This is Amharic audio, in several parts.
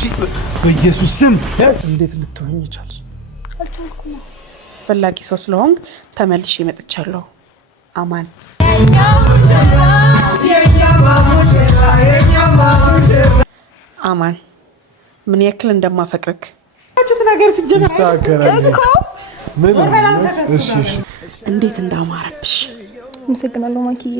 አንቺ በኢየሱስ ስም እንዴት ልትሆኚ ይቻልሽ? አልቻልኩም። ፈላጊ ሰው ስለሆንክ ተመልሼ መጥቻለሁ። አማን አማን ምን ያክል እንደማፈቅርክ አጭት ነገር ሲጀመር እኮ ምን እሺ እንዴት እንዳማረብሽ አመሰግናለሁ ማኪዬ።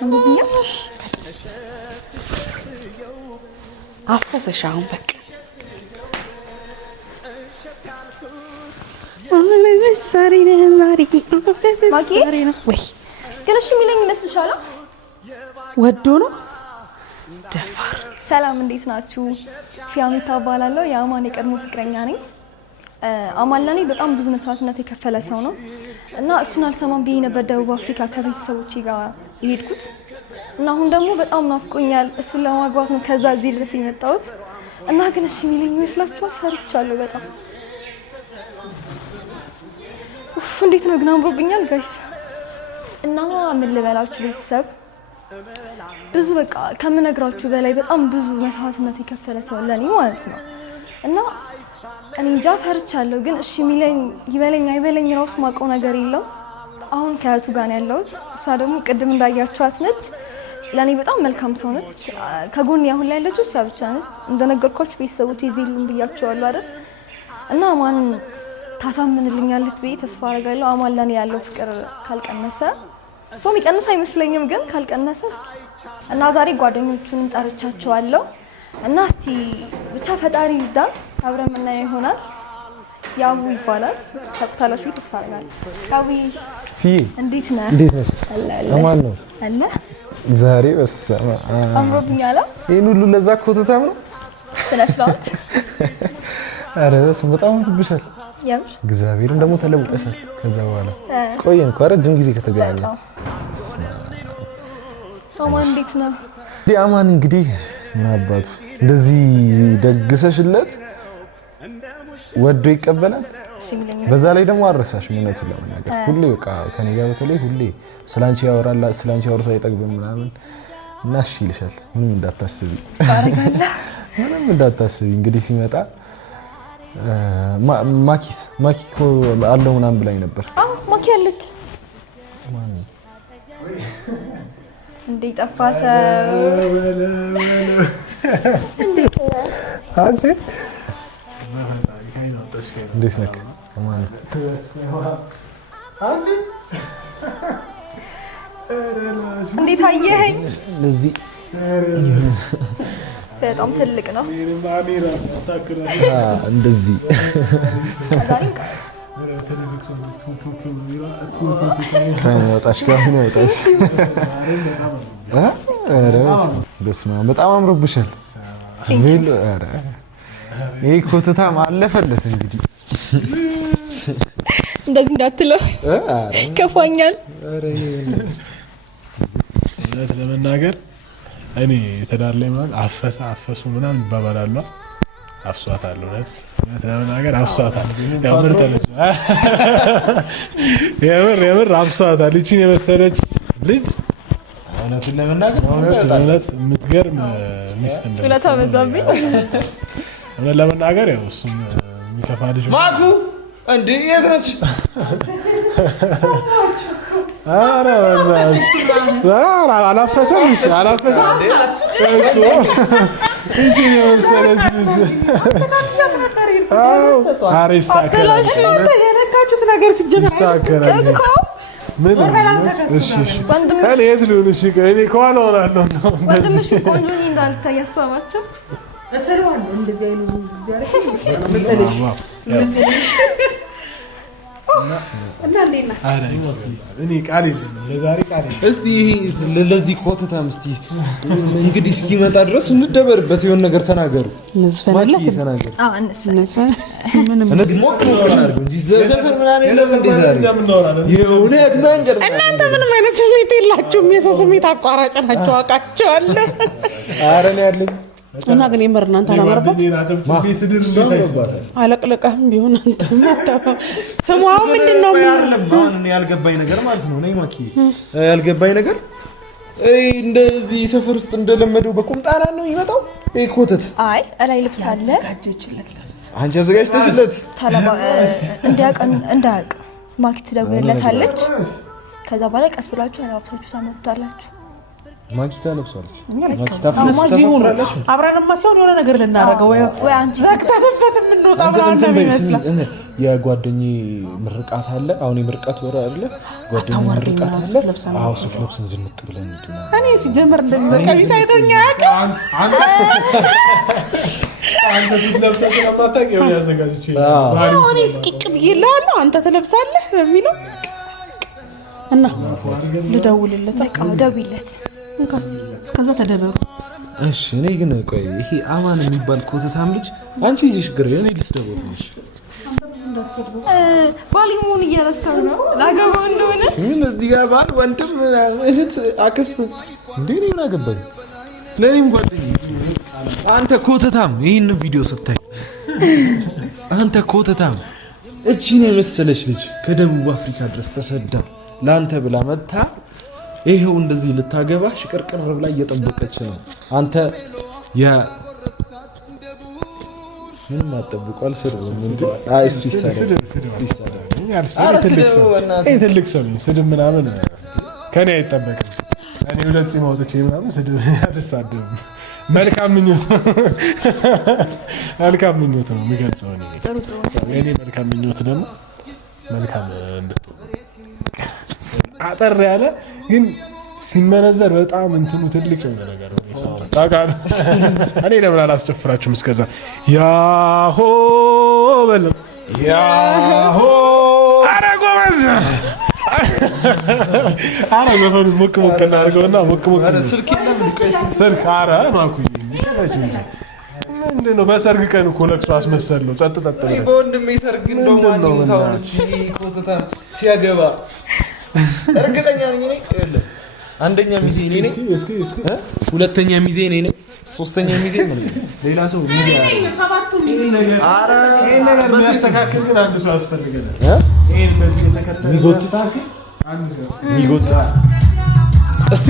አንዱኛ አፈሰሽ አሁን በቃ ዛሬ ማኪ ወይ ግን እሺ የሚለኝ ይመስልሻል? ወዶ ነው ደፋር። ሰላም እንዴት ናችሁ? ፊያሚታ እባላለሁ። የአማን የቀድሞ ፍቅረኛ ነኝ። አማን ለኔ በጣም ብዙ መስዋዕትነት የከፈለ ሰው ነው እና እሱን አልሰማም ብዬ ነበር ደቡብ አፍሪካ ከቤተሰቦቼ ጋር የሄድኩት እና አሁን ደግሞ በጣም ናፍቆኛል። እሱን ለማግባት ነው ከዛ እዚህ ድረስ የመጣሁት እና ግን እሺ የሚለኝ ይመስላችኋል? ፈርቻለሁ በጣም። እንዴት ነው ግን አምሮብኛል ጋይስ። እና ምን ልበላችሁ ቤተሰብ ብዙ በቃ ከምነግራችሁ በላይ በጣም ብዙ መስዋዕትነት የከፈለ ሰው ለኔ ማለት ነው እና እኔ እንጃ ፈርቻለሁ። ግን እሺ የሚለኝ ይበለኝ አይበለኝ ራሱ ማውቀው ነገር የለም። አሁን ከእህቱ ጋር ነው ያለሁት። እሷ ደግሞ ቅድም እንዳያችኋት ነች። ለኔ በጣም መልካም ሰው ነች። ከጎን አሁን ላይ ያለችው እሷ ብቻ ነች። እንደነገርኳችሁ ቤተሰቦቼ እዚህ የሉም ብያቸዋለሁ አይደል? እና አማንን ታሳምንልኛለች ብዬ ተስፋ አደርጋለሁ። አማን ለኔ ያለው ፍቅር ካልቀነሰ ሶም ይቀንስ አይመስለኝም፣ ግን ካልቀነሰ እና ዛሬ ጓደኞቹንም ጠርቻቸዋለሁ እና እስቲ ብቻ ፈጣሪ ይርዳን አብረን የምናየው ይሆናል። ያቡ ይባላል። ታውቁታላችሁ ተስፋ አደርጋለሁ። ያቡ እንዴት ነህ? እንዴት ነሽ? አማን ነው አለ ዛሬ በስመ አብ አምሮብኛል። ይሄን ሁሉ ለዛ ኮተታም ነው ስለስራት አረ በስመ በጣም አምሮብሻል። ያምር እግዚአብሔርን ደግሞ ተለውጠሻል። ከዛ በኋላ ቆየን እኮ ረጅም ጊዜ ከተገናኘን። አማን እንዴት ነው? አማን እንግዲህ ምን አባቱ እንደዚህ ደግሰሽለት ወዶ ይቀበላል። በዛ ላይ ደግሞ አረሳሽም። እውነቱን ለመናገር ሁሌ በቃ ከኔ ጋር በተለይ ሁሌ ስላንቺ ያወራል። ስላንቺ አውርቶ አይጠግብም ምናምን እና እሺ ይልሻል። ምንም እንዳታስቢ ምንም እንዳታስቢ። እንግዲህ ሲመጣ ማኪ እኮ አለው ምናምን ብላኝ ነበር። ማኪ አለች እንዴ? ጠፋ ሰው አንቺ እንዴት ነህ? አማን አንቺ እንዴት አየኸኝ? ለዚህ በጣም ትልቅ ነው እንደዚህ በስመ አብ በጣም አምሮብሻል። ይሄ ኮተታም አለፈለት እንግዲህ እንደዚህ እንዳትለው ከፋኛል። እውነት ለመናገር እኔ ትዳር ላይ ማለት አፈሱ ምናምን ይባባላሉ። አፍሷታል። እውነት ለመናገር አፍሷታል። የምር አፍሷታል። እቺን የመሰለች ልጅ እውነቱን ለመናገር እውነት የምትገርም ሚስት ሁለታ በዛብኝ። እውነት ለመናገር ያው እሱም የሚከፋ ልጅ ማጉ እንዴ የት ነች? ኧረ በእናትሽ አላፈሰም። እሺ አላፈሰም እኮ እንጂ የመሰለች ልጅ ኧረ ይስተካከላል። የነካችሁት ነገር ሲጀመር እኮ ምን እሺ እኔ የት ልሁን? እሺ እኔ ከኋላ እሆናለሁ። ወንድምሽ ቆንጆ እንዳልታይ ያሰባቸው እሰራዋለሁ እንደዚህ አይነት መሰለሽ እና እንዴና እኔ ቃል ለዛሬ ቃል እስቲ ለዚህ ኮተታም እስቲ እንግዲህ እስኪመጣ ድረስ እንደበርበት የሆነ ነገር ተናገሩ። እንዝፈንለት ተናገሩ። እንዝፈን እንዴ ሞክ አድርጉ እንጂ ዘፈን ምናምን የለም እንዴ ዛሬ የእውነት መንገድ እናንተ ምንም አይነት ስሜት የላችሁም። የሰው ስሜት አቋራጭ ናቸው አውቃቸዋለሁ። ኧረ ነው ያለኝ እና ግን የምር እናንተ አላመረባት አለቅለቀህም ቢሆን አንተ ስሟው ምንድነው? አሁን ያልገባኝ ነገር ማለት ነው ነይ ማኪ ያልገባኝ ነገር እንደዚህ ሰፈር ውስጥ እንደለመደው በቁምጣና ነው ይመጣው። ኮተት አይ እላይ ልብስ አለ አንቺ አዘጋጅተሽለት እንዳያውቅ ማኪ ትደውልለታለች። ከዛ በኋላ ቀስ ብላችሁ አራብታችሁ ታመጣላችሁ። ማኪታ ለብሳለች። ማኪታ ፍለስ አብረንማ ሲሆን የሆነ ነገር ልናደርገው ወይ አንቺ ዘግተንበት የምንወጣ ብራንዳ ይመስላል። የጓደኛዬ ምርቃት አለ አሁን የምርቃት ወራ አይደለ? ጓደኛዬ ምርቃት አለ። አዎ ሱፍ ለብሰን ዝምጥ ብለን እንድና እኔ ሲጀምር እንደዚህ በቃ ይሳይቶኛ አንተ ሱፍ ለብሰህ ስለማታውቅ የሆነ ያዘጋጅቼ እኔ እስኪቅ ብዬልሃለሁ አንተ ትለብሳለህ በሚለው እና ልደውልለት። በቃ ደውይለት እንካስ እስከዛ ተደበሩ። እሺ እኔ ግን ቆይ ይሄ አማን የሚባል ኮተታም ልጅ አንቺ ይዤሽ ግሬ እኔ ልስደቦት ነሽ ባሊሙን እየረሳው ነው ላገባው እንደሆነ ምን እዚህ ጋር ባል ወንድም እህት አክስት እንዴ ነው ያገባኝ ለኔም ጓደኛዬ አንተ ኮተታም ይሄን ቪዲዮ ስታይ አንተ ኮተታም እቺን የመሰለች ልጅ ከደቡብ አፍሪካ ድረስ ተሰዳ ላንተ ብላ መጣ ይሄው እንደዚህ ልታገባ ሽቅርቅር ብላ እየጠበቀች ነው። አንተ ምንም አጠብቋል ስድብ እንዴ አይ እሱ ይሰራል ትልቅ ሰው ስድብ ምናምን ከኔ አይጠበቅም። እኔ ሁለት ሲማውጥቼ ምናምን ስድብ ያደሳደም መልካም ምኞት ነው የሚገልጸው። እኔ መልካም ምኞት ደግሞ መልካም እንድትሆን አጠር ያለ ግን ሲመነዘር በጣም እንትኑ ትልቅ የሆነ ነገር ነው። ታውቃለህ እኔ ለምን አላስጨፍራችሁም እስከዛ ያሆ በለም ያሆ ኧረ ጎበዝ ኧረ ዘፈኑ ሞቅ ሞቅ እናድርገውና ሞቅ ሞቅ ስልክ ኧረ ማኩኝ ምንድን ነው በሰርግ ቀን እኮ ለቅሶ አስመሰል ነው። ጸጥ ጸጥ ነው በወንድሜ ሰርግ እንደው ማንታውን ኮተታ ሲያገባ እርግጠኛ ነኝ እኔ አይደለም አንደኛ ሚዜ ነኝ ሁለተኛ ሚዜ ነኝ ሶስተኛ ሚዜ ነኝ ሌላ ሰው ሚዜ አይደለም። አረ ይሄን ነገር ማስተካከል ግን አንድ ሰው ያስፈልገናል። ይሄን እንደዚህ የተከተለ ሚጎት እስቲ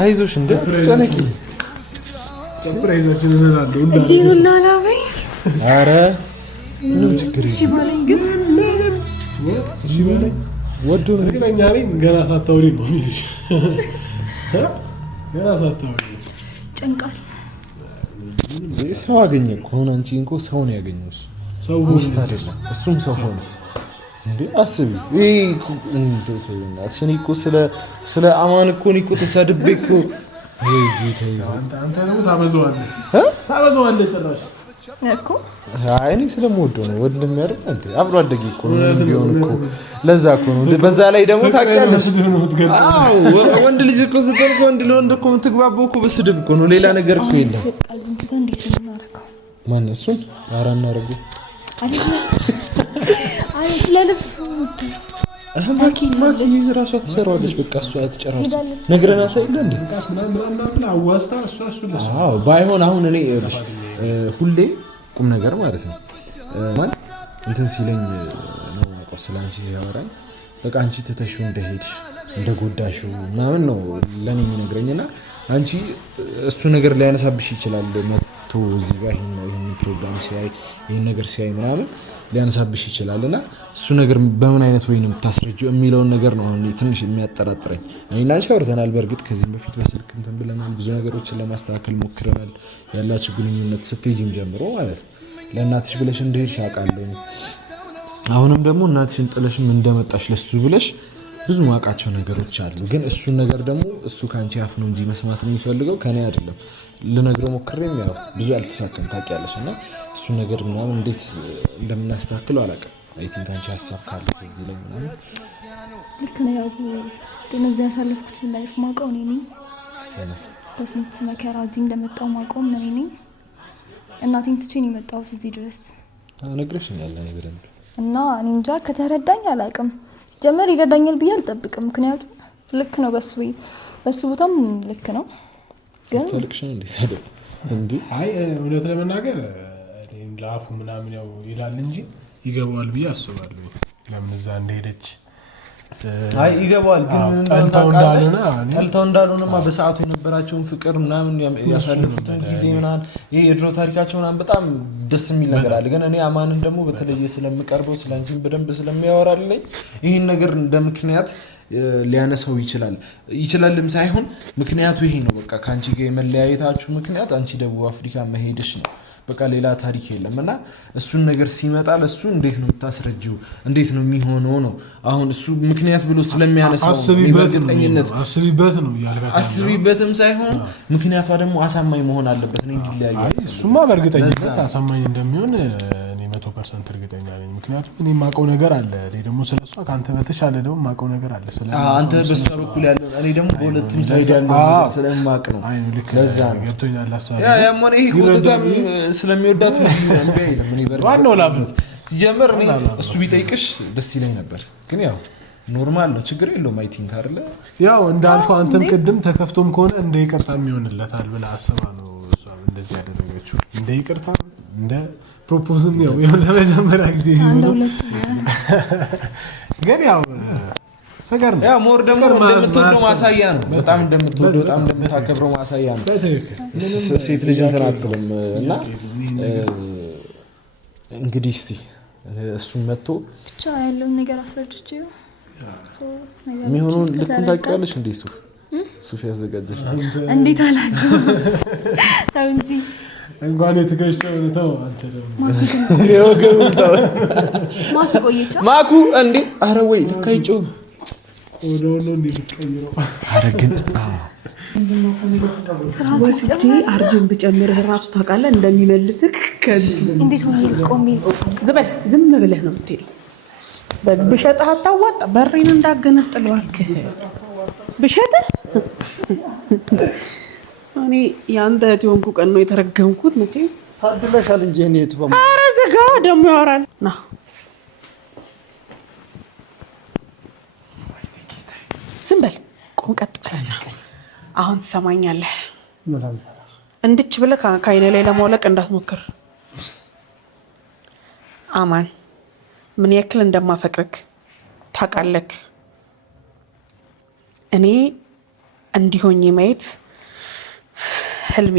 አይዞሽ እንደ ጨነቂ ሰርፕራይዛችን እንላለን እጂኑና ላበይ አረ ምንም ችግር የለም። እሺ ባለኝ ግን እሺ ባለኝ ወዶ ነው እርግጠኛ ነኝ ገና ሳታውሪ ነው የሚልሽ ገና ሳታውሪ ጭንቃል ሰው አገኘ እኮ አሁን አንቺ እንኳ ሰው ነው ያገኘው ሰው ሚስት አይደለም እሱም ሰው ሆነ እንዴ አስቢ እኔ እኮ ስለ አማን እኮ እኔ እኮ ተሳድቤ እኮ አንተ ደግሞ ታበዛዋለህ ጭራሽ እኮ አይ እኔ ስለምወደው ነው ወንድም ያደርግ እንዴ አብሮ አደግ እኮ ነው ቢሆን እኮ ለዛ እኮ ነው በዛ ላይ ደግሞ ታውቂያለሽ አዎ ወንድ ልጅ እኮ ስትል እኮ ወንድ ለወንድ እኮ የምትግባባው እኮ በስድብ እኮ ነው ሌላ ነገር እኮ የለም እንዴት ነው እናደርገው ማን እሱን ኧረ እናደርገው አይ ስለልብስ ማኪ ራሷ ትሰራዋለች በቃ እሷ ትጨራለች ነግረናት አይደል እንዴ ምናምን አዋስታ እሱ አዎ ባይሆን አሁን እኔ ሁሌ ቁም ነገር ማለት ነው ማለት እንትን ሲለኝ ነው አቆ ስላንቺ ሲያወራኝ በቃ አንቺ ተተሽው እንደሄድሽ እንደጎዳሽው ምናምን ነው ለኔ የሚነግረኝና አንቺ እሱ ነገር ሊያነሳብሽ ይችላል ቶ እዚህ ጋር ይሄን ፕሮግራም ሲያይ ይሄን ነገር ሲያይ ምናምን ሊያነሳብሽ ይችላልና እሱ ነገር በምን አይነት ወይ ነው የምታስረጂው የሚለውን ነገር ነው አሁን ትንሽ የሚያጠራጥረኝ። እኔና አንቺ አውርተናል በእርግጥ ከዚህም በፊት በስልክ እንትን ብለናል፣ ብዙ ነገሮችን ለማስተካከል ሞክረናል። ያላችሁ ግንኙነት ስትሄጂም ጀምሮ ማለት ለእናትሽ ብለሽ እንደሄድሽ አውቃለሁ። አሁንም ደግሞ እናትሽን ጥለሽም እንደመጣሽ ለሱ ብለሽ ብዙ ማውቃቸው ነገሮች አሉ። ግን እሱን ነገር ደግሞ እሱ ካንቺ አፍ ነው እንጂ መስማት የሚፈልገው ከኔ አይደለም። ልነግረው ሞክሬም ያው ብዙ ያልተሳካም ታውቂያለሽ። እና እሱን ነገር ምናምን እንዴት እንደምናስተካክለው አላውቅም። አይ ቲንክ አንቺ ሀሳብ ካለ እዚህ ላይ ምናምን ልክ ነው። ያው እነዚያ ያሳለፍኩት ላይፍ ማውቀው እኔ ነኝ። በስንት መከራ እዚህ እንደመጣሁ ማውቀው እኔ ነኝ። እናቴን ትቼ ነው የመጣሁት እዚህ ድረስ። ነግረሽኛል እኔ በደንብ እና እኔ እንጃ ከተረዳኝ አላውቅም። ሲጀመር ይረዳኛል ብዬ አልጠብቅም። ምክንያቱም ልክ ነው በሱ ቦታም ልክ ነው። ግን ልክሽ ነው እንዴት አይደል እንዴ? አይ እውነት ለመናገር ለአፉ ምናምን ያው ይላል እንጂ ይገባዋል ብዬ አስባለሁ። ለምን እዛ እንደሄደች አይ ይገባዋል። ግን ምን ጠልተው እንዳልሆነማ በሰዓቱ የነበራቸውን ፍቅር ምናምን ያሳለፉትን ጊዜ ምናምን ይሄ የድሮ ታሪካቸው ምናምን በጣም ደስ የሚል ነገር አለ። ግን እኔ አማንን ደግሞ በተለየ ስለምቀርበው ስላንቺን በደንብ ስለሚያወራልኝ ይሄን ነገር እንደ ምክንያት ሊያነሳው ይችላልም ሳይሆን ምክንያቱ ይሄ ነው። በቃ ካንቺ ጋር የመለያየታችሁ ምክንያት አንቺ ደቡብ አፍሪካ መሄድሽ ነው። በቃ ሌላ ታሪክ የለም። እና እሱን ነገር ሲመጣ ለሱ እንዴት ነው የምታስረጂው? እንዴት ነው የሚሆነው ነው አሁን እሱ ምክንያት ብሎ ስለሚያነሳው አስቢበት ነው ያልካታ። አስቢበትም ሳይሆን ምክንያቷ ደግሞ አሳማኝ መሆን አለበት። እኔ እንዲለያዩ እሱማ በእርግጠኝነት አሳማኝ እንደሚሆን እኔ 100% እርግጠኛ ነኝ። ምክንያቱም እኔ የማውቀው ነገር አለ። እኔ ደግሞ ስለሷ ካንተ በተሻለ ደግሞ የማውቀው ነገር አለ። አንተ በሷ በኩል ያለው እኔ ደግሞ በሁለቱም ሳይድ ያለው ነገር ስለማውቅ ነው። ለዛ ነው ገብቶኛል ሐሳብ ያም ሆነ ይሄ ቆጥታም ስለሚወዳት ነው እንዴ? ምን ይበርድ ዋናው ላፍት ሲጀመር እኔ እሱ ቢጠይቅሽ ደስ ይለኝ ነበር። ግን ያው ኖርማል ነው፣ ችግር የለውም። አይ ቲንክ አይደለ ያው እንዳልከው አንተም ቅድም ተከፍቶም ከሆነ እንደ ይቅርታ የሚሆንለታል ብላ አስባ ነው እሷ እንደዚህ ያደረገችው። እንደ ይቅርታ እንደ ፕሮፖዝም ያው ለመጀመሪያ ጊዜ ነው። ግን ያው ነገር ነው። ያ ሞር ደግሞ እንደምትወደው ማሳያ ነው። በጣም እንደምትወደው በጣም እንደምታከብረው ማሳያ ነው። ሴት ልጅ እንትን አትልም። እና እንግዲህ እስቲ እሱም መጥቶ ብቻ ያለውን ነገር አስረድቼው የሚሆነውን ልክ ታውቂያለሽ እንዴ? ሱፍ ያዘጋጀሽ እንዴት አላውቅም እንጂ እንኳን የተከሸው ነው። አንተ ደግሞ የወገቡታው ማኩ እንዴ! አረ ወይ ተካይጮ ወዶሎ እንዲልቀይረው አረግን ወስጄ አርጅን ብጨምርህ ራሱ ታውቃለህ እንደሚመልስህ ከንቱ እንዴት ሆነ ቆሜ ዝም ብለህ ነው የምትሄደው። ብሸጥህ አታዋጣ በሬን እንዳገነጥለው አልከህ ብሸጥህ እኔ ያንተ እህቴውን ቀን ነው የተረገምኩት። መቼ ታድለሻል እንጂ እኔ እህት በማ ኧረ ዝጋ ደግሞ ያወራል ና ዝም በል ቆም ቀጥ ብለና አሁን ትሰማኛለህ። እንድች ብለህ ከአይኔ ላይ ለማውለቅ እንዳትሞክር። አማን ምን ያክል እንደማፈቅርክ ታውቃለህ። እኔ እንዲሆኝ ማየት ህልሜ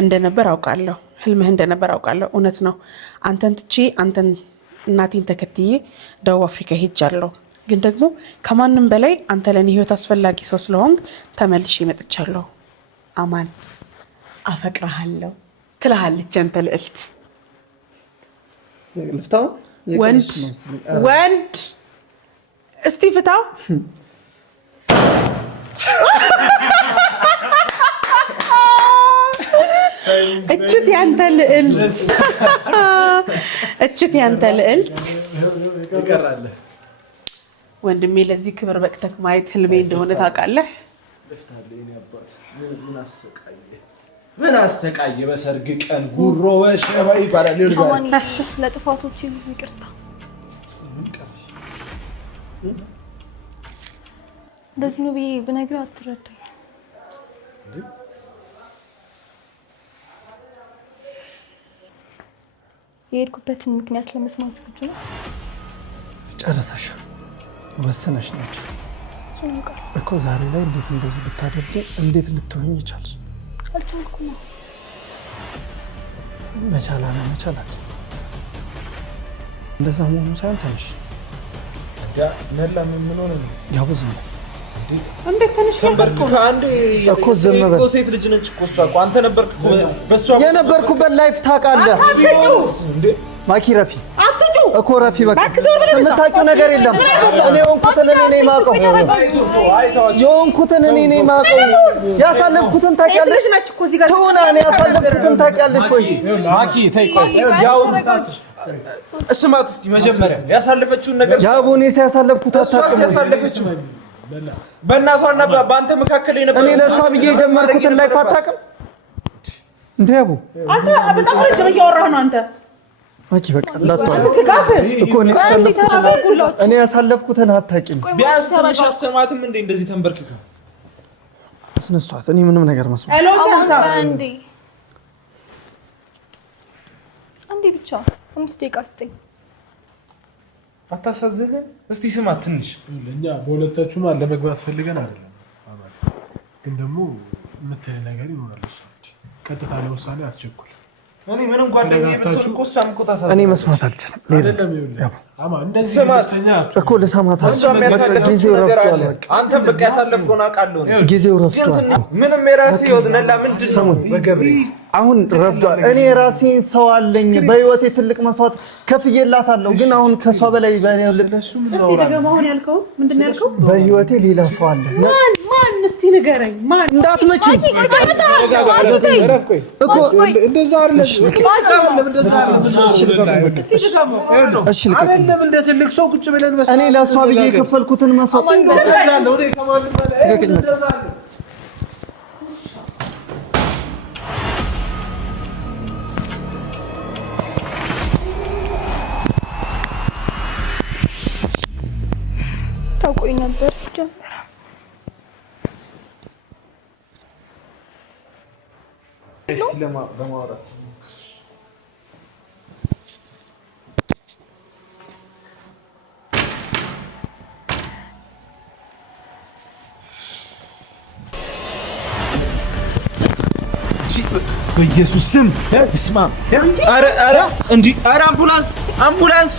እንደነበር አውቃለሁ። ህልምህ እንደነበር አውቃለሁ። እውነት ነው። አንተን ትቼ አንተን እናቴን ተከትዬ ደቡብ አፍሪካ ሄጃለሁ። ግን ደግሞ ከማንም በላይ አንተ ለኔ ህይወት አስፈላጊ ሰው ስለሆንክ ተመልሼ መጥቻለሁ። አማን አፈቅርሃለሁ ትልሃለች አንተ ልዕልት። ልፍታው ወንድ እስቲ ፍታው። እችት ያንተ ልዕልት እችት ያንተ ልዕልት ይቀራል። ወንድሜ ለዚህ ክብር በቅተህ ማየት ህልሜ እንደሆነ ታውቃለህ። ምን አሰቃየ በሰርግ ቀን ጉሮ ወሸባ ይባላል። አማን ለጥፋቶቼ ይቅርታ። እንደዚህ ነው ብዬ ብነግርህ አትረዳኝ። የሄድኩበትን ምክንያት ለመስማት ዝግጁ ነው? ጨረሰሽ? ወሰነሽ ናችሁ እኮ ዛሬ ላይ እንዴት እንደዚህ ልታደርጊ እንዴት ልትሆኝ ይቻልሽ? አልቻልኩም። መቻል እንደዛ መሆኑ ሳይሆን ትንሽ ነላ ምን ሆነ ነው ያው ብዙ እንዴት ትንሽ እኮ ዝም በል ሴት ልጅ ነች እኮ እሷ እኮ አንተ ነበርክ እኮ በሷ የነበርኩበት ላይፍ ታውቃለህ እንዴ ማኪ ረፊ አትጩ እኮ ረፊ በቃ የምታውቂው ነገር የለም እኔ የሆንኩትን እኔ ነኝ የማውቀው የሆንኩትን እኔ ነኝ የማውቀው ያሳለፍኩትን ታውቂያለሽ ትሆና እኔ ያሳለፍኩትን ታውቂያለሽ ወይ ማኪ ተይ ቆይ ያው እስማት እስቲ መጀመሪያ ያሳለፈችውን ነገር ያቦኔስ ያሳለፍኩት አታውቅም ያሳለፈችው በእናቷና በአንተ መካከል የነበረ እኔ ለሷ ብዬ የጀመርኩትን ላይፍ አታውቅም እንዴ ያቦ አንተ በጣም ረጅም እያወራህ ነው አንተ ማኪ በቃ እንዳትወራ እኮ እኔ ያሳለፍኩትን አታውቂም ቢያንስ ትንሽ አሰማትም እንዴ እንደዚህ ተንበርክከ አስነሷት እኔ ምንም ነገር መስማት ሄሎ ሲያንሳ አንዴ ብቻ 5 ደቂቃ ስጠኝ አታሳዝንም እስቲ ስማት ትንሽ ለኛ በሁለታችሁ ማለት ለመግባት ፈልገን አይደለም ግን ደግሞ የምትል ነገር ይኖራል እሱ ቀጥታ ለውሳኔ አትቸኩል እኔ ምንም ጓደኛዬ ብትሆን እኮ እሷም እኮ ታሳዝናለች እኔ መስማት አልችልም አይደለም ይኸውልህ አማ እንደዚህ ተኛ እኮ ለሰማት አልችልም ጊዜው ረፍቷል አንተም በቃ ያሳለፍከውን አውቃለሁ ጊዜው ረፍቷል ምንም የራሴ ህይወት ነላ ምንድን ነው በገብሬ አሁን ረፍዷል እኔ ራሴ ሰው አለኝ በህይወቴ ትልቅ መስዋዕት ከፍዬላታለሁ ግን አሁን ከሷ በላይ እስቲ ደግሞ አሁን ያልከው ምንድነው ያልከው በህይወቴ ሌላ ሰው አለ ማን እስቲ ንገረኝ ማን እንዳትመጪ እኮ እንደዛ አይደለም እሺ ልቀቅ እንደ ትልቅ ሰው ቁጭ ብለን እኔ ለሷ ብዬ የከፈልኩትን መስዋዕት ታውቆኝ ነበር ሲጀምር በማውራት በኢየሱስ ስም እስማ አረ እንዲ አረ አምቡላንስ